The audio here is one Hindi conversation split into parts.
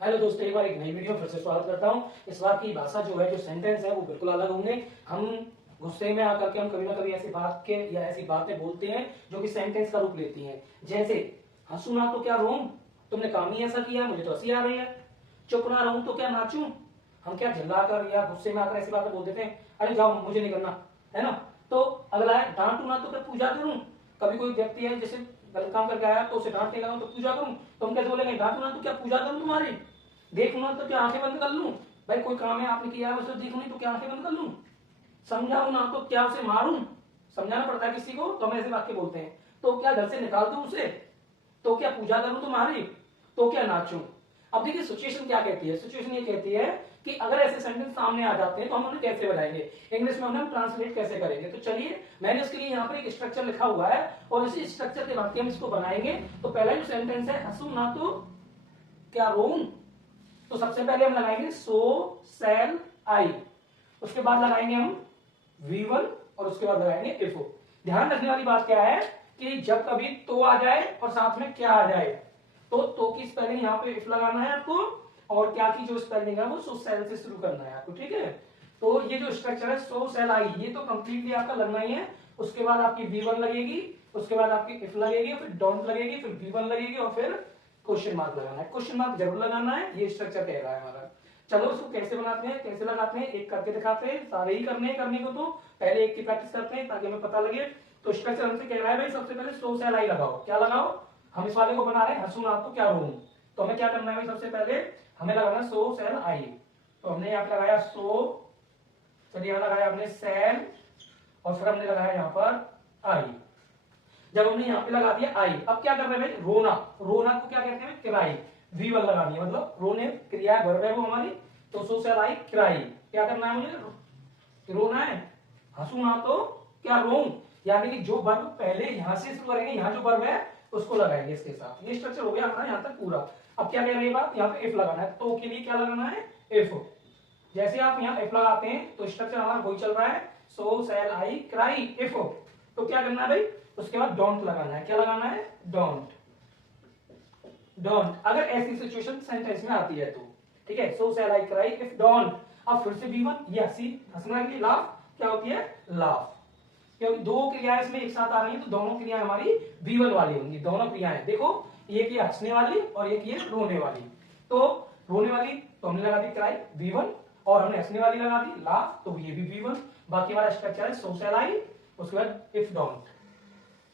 हेलो दोस्तों, एक बार एक नई वीडियो फिर से स्वागत करता हूं। इस बार की भाषा जो है, जो सेंटेंस है वो बिल्कुल अलग होंगे। हम गुस्से में आकर के हम कभी ना कभी ऐसी बात के या ऐसी बातें बोलते हैं जो कि सेंटेंस का रूप लेती हैं। जैसे हंसू ना तो क्या रोऊं, तुमने काम ही ऐसा किया, मुझे तो हंसी आ रही है। चुप ना रहूं तो क्या नाचूं। हम क्या चिल्लाकर या गुस्से में आकर ऐसी बातें बोल देते हैं, अरे जाओ मुझे नहीं करना, है ना। तो अगला है डांटू ना तो क्या पूजा करूं। कभी कोई व्यक्ति है जैसे गलत काम करके आया तो उसे डांटने लगा तो पूजा करूं, तो हम कैसे बोलेंगे, डांटू ना तो क्या पूजा करूं तुम्हारी, देखूं ना तो क्या आंखें बंद कर लूं। भाई कोई काम है आपने किया है उसे देखूं नहीं तो क्या आंखें बंद कर लूं। समझाऊं ना तो क्या उसे मारूं। समझाना पड़ता है किसी को तो हम ऐसे वाक्य बोलते हैं। तो क्या घर से निकाल दूं उसे, तो क्या पूजा करूं तुम्हारी, तो क्या नाचूं। अब देखिए सिचुएशन क्या कहती है। सिचुएशन ये कहती है कि अगर ऐसे सेंटेंस सामने आ जाते हैं तो हम उन्हें कैसे बनाएंगे, इंग्लिश में उन्हें ट्रांसलेट कैसे करेंगे। तो चलिए मैंने उसके लिए यहाँ पर एक स्ट्रक्चर लिखा हुआ है और इसी स्ट्रक्चर के बाद हम इसको बनाएंगे। तो पहला जो सेंटेंस है, हंसू ना तो क्या रोऊं, तो सबसे पहले हम लगाएंगे सो सेल आई, उसके बाद लगाएंगे हम V1 और उसके बाद लगाएंगे इफ। ध्यान रखने वाली बात क्या है कि जब कभी तो आ जाए और साथ में क्या आ जाए, तो की स्पेलिंग यहाँ पे इफ लगाना है आपको, और क्या की जो स्पेलिंग है वो सो सेल से शुरू करना है आपको, ठीक है। तो ये जो स्ट्रक्चर है सो सेल आई, ये तो कंप्लीटली आपका लगना ही है। उसके बाद आपकी V1 लगेगी, उसके बाद आपकी इफ लगेगी, फिर डोंट लगेगी, फिर V1 लगेगी और फिर क्वेश्चन मार्क लगाना है। क्वेश्चन मार्क जरूर लगाना है, ये स्ट्रक्चर कह रहा है हमारा। चलो इसको कैसे बनाते हैं, कैसे लगाते हैं, एक करके दिखाते हैं। सारे ही करने को तो पहले एक की प्रैक्टिस करते हैं ताकि हमें पता लगे। तो स्ट्रक्चर हमसे कह रहा है भाई सबसे पहले सो सेल आई लगाओ। क्या लगाओ, हम इस वाले को बना रहे हैं हंसू ना तो क्या रोऊं। तो हमें क्या करना है भाई, सबसे पहले हमें लगाना सो सेल आई। तो हमने यहाँ पे लगाया सो, चलिए यहाँ लगाया हमने सेल, और फिर हमने लगाया यहाँ पर आई। जब हमने यहाँ पे लगा दिया आई, अब क्या कर रहे हैं भाई, रोना। रोना को क्या कहते हैं, क्राई। V1 लगानी है, मतलब रोने क्रिया है, वर्ब है वो हमारी। तो सो सेल आई क्राई, क्या करना है मुझे, रोना है। हंसू ना तो क्या रोऊं, यानी कि जो वर्ब पहले यहां से शुरू करेंगे, यहाँ जो वर्ब है उसको लगाएंगे इसके साथ। ये स्ट्रक्चर हो गया हमारा यहाँ तक पूरा। अब क्या कह रही है बात, यहाँ पे इफ लगाना है। तो के लिए क्या लगाना है, इफ। जैसे आप यहाँ इफ लगाते हैं तो स्ट्रक्चर हमारा वही चल रहा है, so cell I cry if. तो क्या करना है भाई, उसके बाद डोंट लगाना है। क्या लगाना है, डोंट। डोंट अगर ऐसी सिचुएशन सेंटेंस में आती है तो, ठीक है। So cell I cry if don't. अब फिर से V1, ये हंसी, हंसना के लिए लाफ क्या होती है, लाफ। क्योंकि दो क्रियाएं इसमें एक साथ आ रही है तो दोनों क्रियाएं हमारी V1 वाली होंगी। दोनों क्रियाएं देखो, एक ये हंसने वाली और एक ये रोने वाली। तो रोने वाली तो हमने लगा दी क्राई V1, और हमने हंसने वाली लगा दी लाफ, तो ये भी V1। बाकी हमारा स्ट्रक्चर है सो सेल आई, उसके बाद इफ डोंट।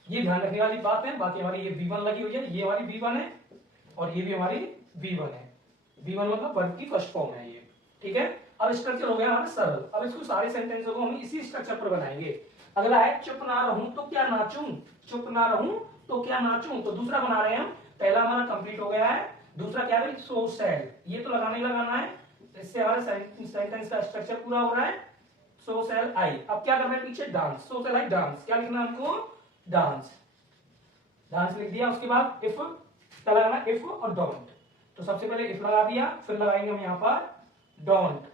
ये ध्यान रखने वाली बात है। बाकी हमारी ये V1 लगी हुई है, ये हमारी V1 है, और ये भी हमारी V1 है। V1 मतलब वर्ब की फर्स्ट फॉर्म है ये, ठीक है। अब स्ट्रक्चर हो गया हमारा सरल। अब इसको सारे सेंटेंसों को हम इसी स्ट्रक्चर पर बनाएंगे। अगला है चुप ना रहूं तो क्या नाचूं। चुप ना रहूं तो क्या नाचूं, तो दूसरा बना रहे हैं हम। पहला हमारा कंप्लीट हो गया है, दूसरा क्या है, सो सैड। ये तो लगाना ही लगाना है, इससे हमारा सेंटेंस का स्ट्रक्चर पूरा हो रहा है। सो सेल आई, अब क्या करना है पीछे, डांस। सो सेल आई डांस, क्या लिखना है हमको, डांस। डांस लिख दिया। उसके बाद इफ, क्या लगाना, इफ और डोंट। तो सबसे पहले इफ लगा दिया, फिर लगाएंगे हम यहाँ पर डोंट।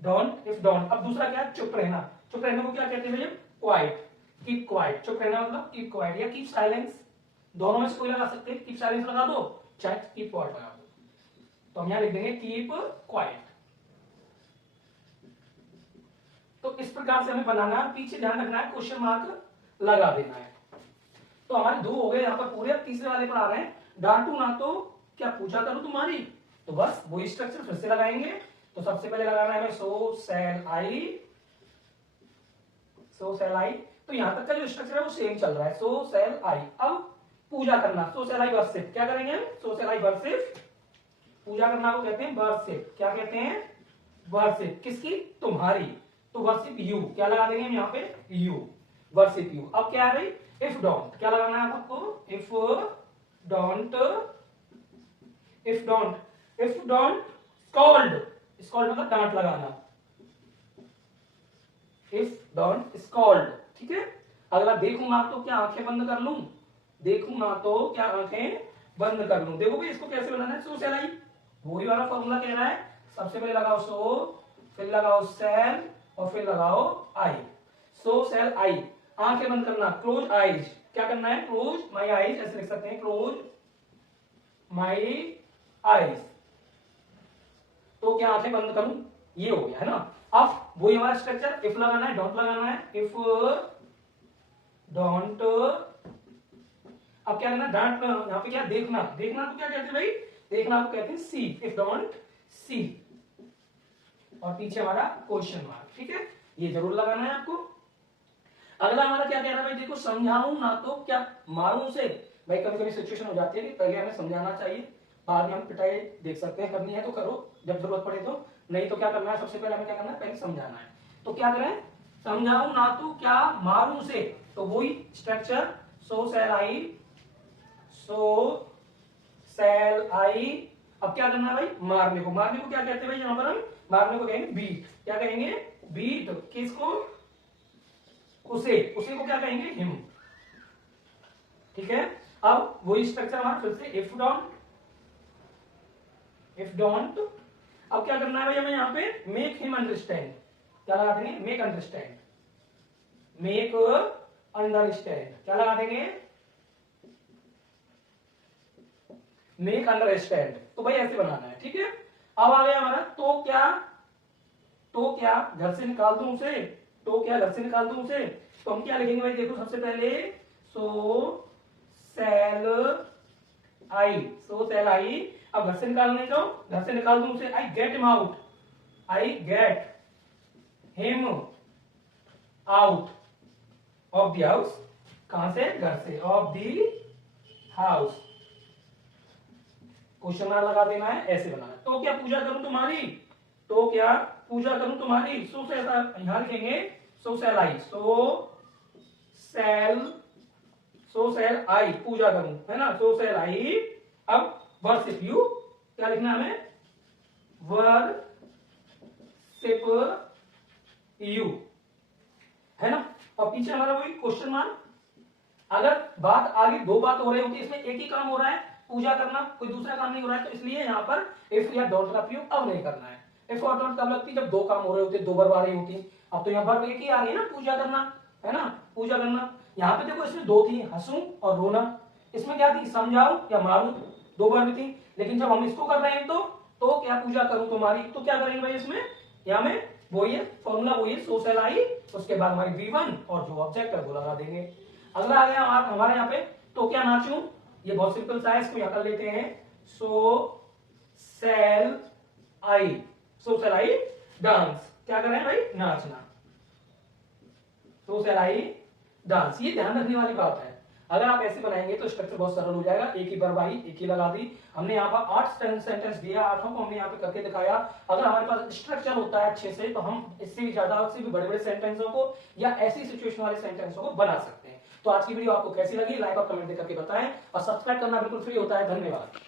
Don't if don't. अब दूसरा क्या है, चुप रहना। चुप रहने को क्या कहते हैं भैया, क्वाइट। Keep quiet. चुप रहना मतलब कीप क्वाइट या कीप साइलेंस, दोनों में से कोई लगा सकते हैं। कीप साइलेंस लगा दो, चाहे कीप क्वाइट लगा दो। तो हम यहां लिख देंगे कीप क्वाइट। तो इस प्रकार से हमें बनाना है, पीछे ध्यान रखना है, क्वेश्चन मार्क लगा देना है। तो हमारे दो हो गए यहाँ पर पूरे। अब तीसरे वाले पर आ रहे हैं, डांटू ना तो क्या पूजा करूं तुम्हारी। तो बस वही स्ट्रक्चर फिर से लगाएंगे। तो सबसे पहले लगाना है हमें सो सेल आई, सो सेल आई। तो यहां तक का जो स्ट्रक्चर है वो सेम चल रहा है, सो सेल आई। अब पूजा करना, सो सेल आई वर्शिप। क्या करेंगे हम, सो सेल आई वर्शिप। पूजा करना को कहते हैं वर्शिप। क्या कहते हैं, वर्शिप। किसकी, तुम्हारी। तो वर्शिप यू, क्या लगा देंगे हम यहाँ पे, यू, वर्शिप यू। अब क्या है भाई, इफ डोंट, क्या लगाना है आपको, if don't. If don't, if don't scold. Scold मतलब डांट लगाना, इफ डोंट स्कॉल्ड, ठीक है। अगला देखूं ना तो क्या आंखें बंद कर लूं। देखूं ना तो क्या आंखें बंद कर लूं। देखो भाई इसको कैसे बनाना है, सो सेल आई, वही वाला फॉर्मूला कह रहा है। सबसे पहले लगाओ सो, फिर लगाओ सेल, और फिर लगाओ आई। सो सेल आई, आंखें बंद करना, क्लोज आईज। क्या करना है, क्लोज माई आईज, ऐसे लिख सकते हैं, क्लोज माई आईज। तो क्या आंखें बंद करूं, ये हो गया है ना। अब वही हमारा स्ट्रक्चर, इफ लगाना है, डोंट लगाना है, इफ डोंट। अब क्या करना, डोंट यहाँ पे क्या, देखना, देखना तो क्या कहते हैं भाई, देखना को कहते हैं सी, इफ डोंट सी, और पीछे हमारा क्वेश्चन मार्क, ठीक है, ये जरूर लगाना है आपको। अगला हमारा क्या कह रहा है भाई, देखो समझाऊं ना तो क्या मारूं से। भाई कभी कभी सिचुएशन हो जाती है कि पहले हमें समझाना चाहिए, बाद में हम पिटाई देख सकते हैं, करनी है तो करो जब जरूरत पड़े तो, नहीं तो क्या करना है, सबसे पहले हमें क्या करना है, पहले समझाना है। तो क्या करें, समझाऊं ना तो क्या मारूं से, तो वही स्ट्रक्चर, सो शैल आई, सो शैल आई। अब क्या करना है भाई, मारने को, मारने को क्या कहते हैं भाई, यहां पर हम मारने को कहेंगे बीट, क्या कहेंगे, बीट, किसको, उसे, उसे को क्या कहेंगे, हिम, ठीक है। अब वही स्ट्रक्चर हमारा फिर से, इफ डोंट, इफ डोंट। अब क्या करना है भाई हमें यहाँ पे, मेक हिम अंडरस्टैंड, क्या लगा देंगे, मेक अंडरस्टैंड, मेक अंडरस्टैंड, क्या लगा देंगे, मेक अंडरस्टैंड। तो भाई ऐसे बनाना है, ठीक है। अब आ गया हमारा तो क्या, तो क्या घर से निकाल दूं उसे, तो क्या घर से निकाल दूं उसे। तो हम क्या लिखेंगे भाई, देखो सबसे पहले, सो शैल आई, सो शैल आई। अब घर से निकालने को, घर से निकाल दूं उसे, I get him out, I get him out of the house, कहां से, घर से, of the house, question mark लगा देना है, ऐसे बनाना है। तो क्या पूजा करूं तुम्हारी, तो क्या पूजा करूं तुम्हारी, सो शैल, यहां लिखेंगे सो शैल आई, सो शैल आई, पूजा करूं, है ना, सो शैल आई। अब वर्शिप यू, क्या लिखना है हमें, वर्शिप यू, है ना। और पीछे हमारा वही क्वेश्चन मार्क। अगर बात आगे दो बात हो रही होती है, इसमें एक ही काम हो रहा है, पूजा करना, कोई दूसरा काम नहीं हो रहा है, तो इसलिए यहाँ पर इफ या डोंट का प्रयोग अब नहीं करना है। इफ और डोंट कब लगती है, जब दो काम हो रहे होते, दो बर्बादी होती। अब तो यहाँ पर एक ही आ रही है ना, पूजा करना, है ना, पूजा करना। यहाँ पे देखो इसमें दो थी, हंसू और रोना, इसमें क्या थी, समझाऊं या मारूं, दो बार भी थी। लेकिन जब हम इसको कर रहे हैं तो क्या पूजा करूं तुम्हारी, तो क्या करेंगे भाई इसमें, यहाँ में वही है फॉर्मूला, वही है सो शैल आई, उसके बाद हमारी V1 और जो ऑब्जेक्ट है वो लगा देंगे। अगला आ गया हमारे यहाँ पे, तो क्या नाचूं, ये बहुत सिंपल सा है, इसको यहाँ कर लेते हैं, सो शैल आई, सो शैल आई डांस, क्या कर रहे हैं भाई, नाचना, सो शैल आई डांस। ये ध्यान रखने वाली बात है, अगर आप ऐसे बनाएंगे तो स्ट्रक्चर बहुत सरल हो जाएगा। एक ही बर्बाही, एक ही लगा दी। हमने यहाँ पर 8 सेंटेंस दिया, 8 को हमने यहाँ पे करके दिखाया। अगर हमारे पास स्ट्रक्चर होता है अच्छे से, तो हम इससे भी ज्यादा, उससे भी बड़े बड़े सेंटेंसों को या ऐसी सिचुएशन वाले सेंटेंसों को बना सकते हैं। तो आज की वीडियो आपको कैसी लगी, लाइक और कमेंट करके बताएं, और सब्सक्राइब करना बिल्कुल फ्री होता है। धन्यवाद।